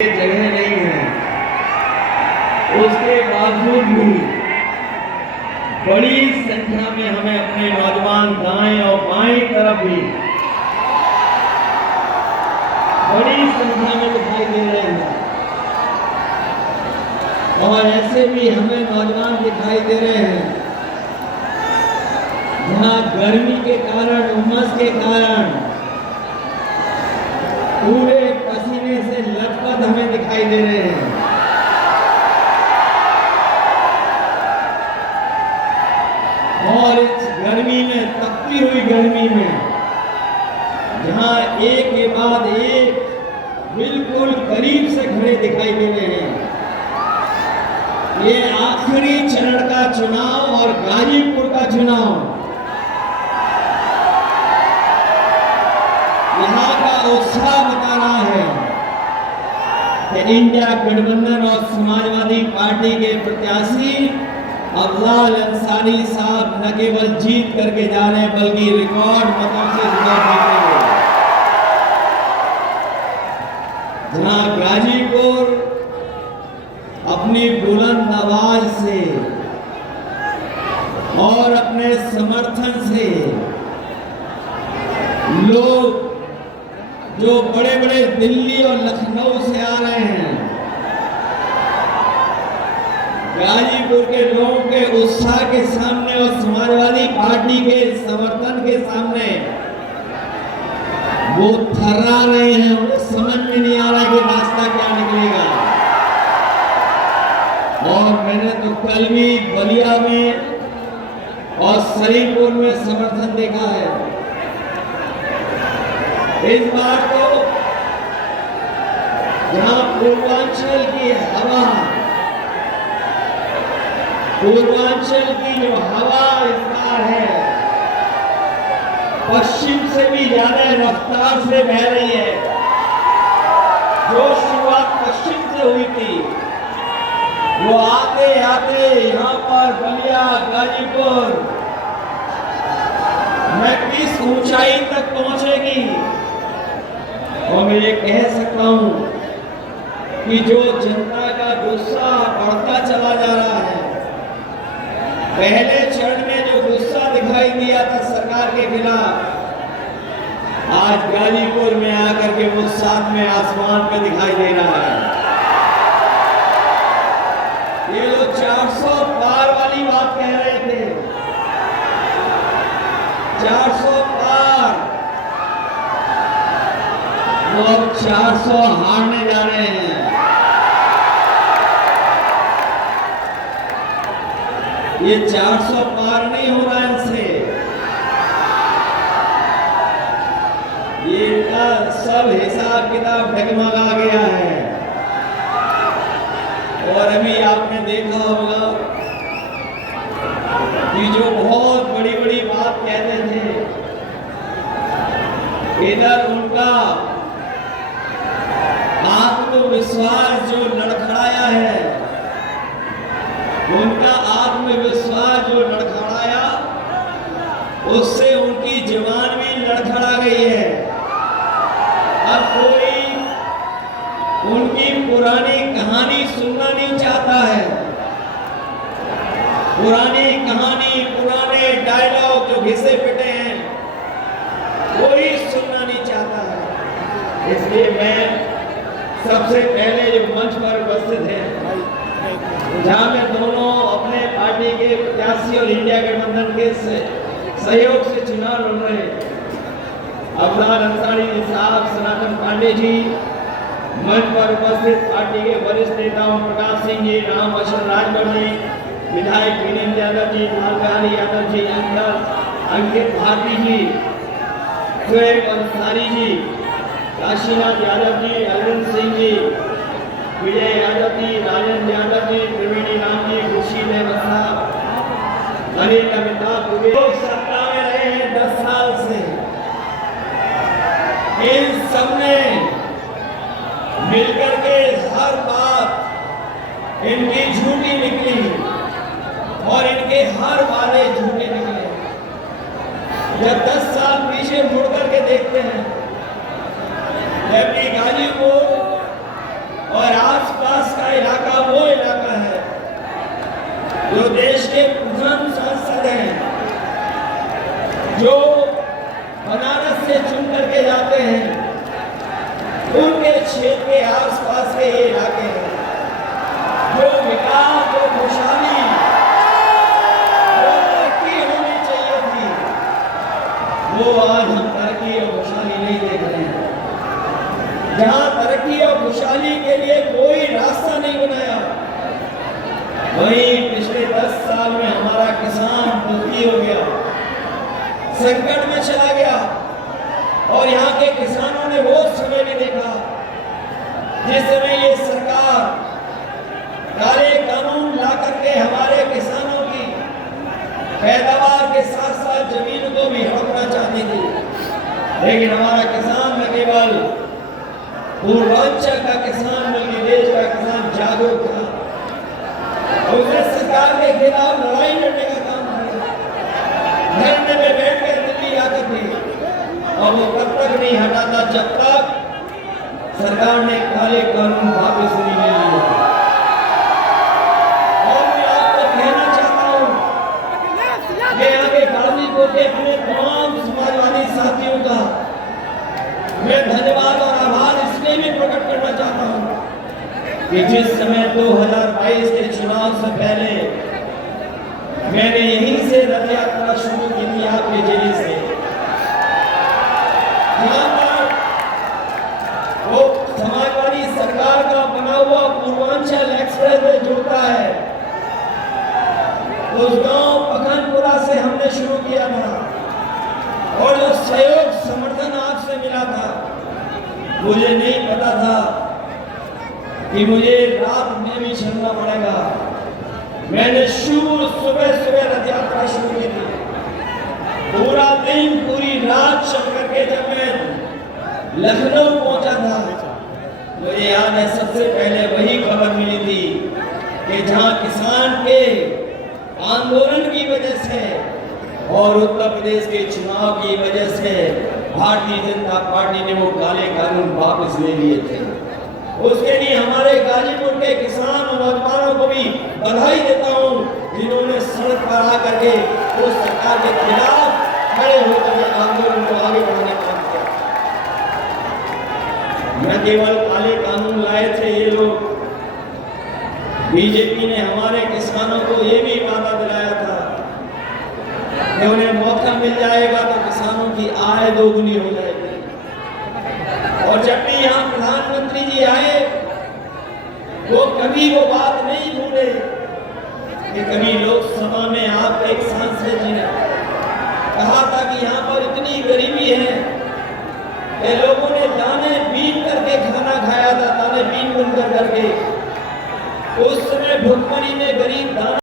जगह नहीं है, उसके बावजूद भी बड़ी संख्या में हमें अपने नौजवान दाएं और बाएं तरफ भी बड़ी संख्या में दिखाई दे रहे हैं। और ऐसे भी हमें नौजवान दिखाई दे रहे हैं जहां गर्मी के कारण, उमस के कारण पूरे पसीने से लथपथ हमें दिखाई दे रहे हैं। और इस गर्मी में, तपती हुई गर्मी में, जहां एक के बाद एक बिल्कुल करीब से खड़े दिखाई दे रहे हैं। ये आखिरी चरण का चुनाव और गाजीपुर का चुनाव, यहाँ का उत्साह बता रहा है कि इंडिया गठबंधन और समाजवादी पार्टी के प्रत्याशी अफजल अंसारी साहब न केवल जीत करके जा रहे हैं बल्कि रिकॉर्ड मतों से जुड़ा जीतेंगे। जहां गाजीपुर अपनी बुलंद आवाज से और अपने समर्थन से लोग जो बड़े बड़े दिल्ली और लखनऊ से आ रहे हैं, गाजीपुर के लोगों के उत्साह के सामने और समाजवादी पार्टी के समर्थन के सामने वो थर्रा रहे हैं। उन्हें समझ में नहीं आ रहा कि रास्ता क्या निकलेगा। और मैंने तो कल भी बलिया में और सरीपुर में समर्थन देखा है। इस बार तो जहां पूर्वांचल की हवा, पूर्वांचल की जो हवा इस बार है पश्चिम से भी ज्यादा रफ्तार से बह रही है। जो शुरुआत पश्चिम से हुई थी वो आते आते यहाँ पर बलिया, गाजीपुर में किस ऊंचाई तक पहुंचेगी। और मैं ये कह सकता हूं कि जो जनता का गुस्सा बढ़ता चला जा रहा है, पहले चरण में जो गुस्सा दिखाई दिया था सरकार के खिलाफ, आज गाजीपुर में आकर के वो साथ में आसमान पे दिखाई दे रहा है। ये जो 400 पार वाली बात कह रहे थे, 400 पार, वो अब 400 हारने जा रहे हैं। ये 400 पार नहीं हो रहा इनसे। ये इनका सब हिसाब किताब डगमगा गया है। और अभी आपने देखा होगा कि जो बहुत बड़ी बड़ी बात कहते थे, इधर उनका आत्मविश्वास जो लड़खड़ाया है, उनका आत्मविश्वास जो लड़खड़ाया, उससे उनकी जुबान भी लड़खड़ा गई है। अब कोई उनकी पुरानी कहानी सुनना नहीं चाहता है। पुरानी कहानी, पुराने डायलॉग जो घिसे पिटे हैं, कोई सुनना नहीं चाहता है। इसलिए मैं सबसे पहले जो मंच पर उपस्थित हैं, जहां में दोनों अपने पार्टी के प्रत्याशी और इंडिया गठबंधन के सहयोग से चुनाव लड़ रहे अफजल अंसारी साहब, सनातन पांडे जी, मंच पर उपस्थित पार्टी के वरिष्ठ नेताओं प्रकाश सिंह जी, राम वचन राजभर जी, विधायक वीरेंद्र यादव जी, लाल बिहारी यादव जी, अंकित भारती जी, शोएब अंसारी जी, काशीनाथ यादव जी, अरविंद सिंह जी, विजय यादव जी, राजेंद्र यादव जी, त्रिवेणी राम जी, खुर्शीद अहमद साहब, अनिल अमिताभ दुबे, लोग सत्ता में रहे हैं 10 साल से। इन सबने मिलकर के हर बात इनकी झूठी निकली और इनके हर वादे झूठे निकले। जब 10 साल पीछे मुड़ करके देखते हैं, जबकि गाजीपुर संकट में चला गया और यहाँ के किसानों ने वो समय नहीं देखा जिस समय ये सरकार काले कानून ला करके हमारे किसानों की पैदावार के साथ साथ जमीन को भी हड़पना चाहती थी। लेकिन हमारा किसान न केवल पूर्वांचल का किसान बल्कि देश का किसान जागरूक था। उसने सरकार के खिलाफ लड़ाई लड़ने का काम किया, धरने में बैठ कर दिल्ली आकर के, और वो तब तक नहीं हटाता जब तक सरकार ने काले कानून वापस नहीं ले लिए। और मैं आपको कहना चाहता हूं, मैं यहाँ के गाजीपुर के अपने तमाम समाजवादी साथियों का मैं धन्यवाद और आभार इसलिए भी प्रकट करना चाहता हूं कि जिस समय 2022 के चुनाव से पहले मैंने यहीं से रथ यात्रा शुरू की थी आपके जिले से, जहां पर वो समाजवादी सरकार का बना हुआ पूर्वांचल एक्सप्रेस वे जुड़ता है, उस गांव पखनपुरा से हमने शुरू किया था। और जो सहयोग समर्थन आपसे मिला था, मुझे नहीं पता था कि मुझे रात में भी चलना पड़ेगा। मैंने सुबह रथ यात्रा शुरू की थी, पूरा दिन पूरी रात चल करके जब मैं लखनऊ पहुंचा था, मुझे याद है सबसे पहले वही खबर मिली थी कि जहां किसान के आंदोलन की वजह से और उत्तर प्रदेश के चुनाव की वजह से भारतीय जनता पार्टी ने वो काले कानून वापस ले लिए थे। उसके लिए हमारे गाजीपुर के किसान और नौजवानों को भी बधाई देता हूं, जिन्होंने सड़क पर आकर के उस सरकार के खिलाफ खड़े होकर के आंदोलन को आगे बढ़ाने का काम किया। न केवल काले कानून लाए थे ये लोग, बीजेपी ने हमारे किसानों को ये भी वादा दिलाया था कि उन्हें मौका मिल जाएगा तो किसानों की आय दोगुनी हो जाएगी। और जब भी यहाँ प्रधानमंत्री जी आए, वो कभी वो बात नहीं भूले कि कभी लोकसभा में आप एक सांसद जी ने कहा था कि यहाँ पर इतनी गरीबी है कि लोगों ने दाने बीन करके खाना खाया था, दाने बीन बुन करके। उस समय भुखमरी में गरीब दाने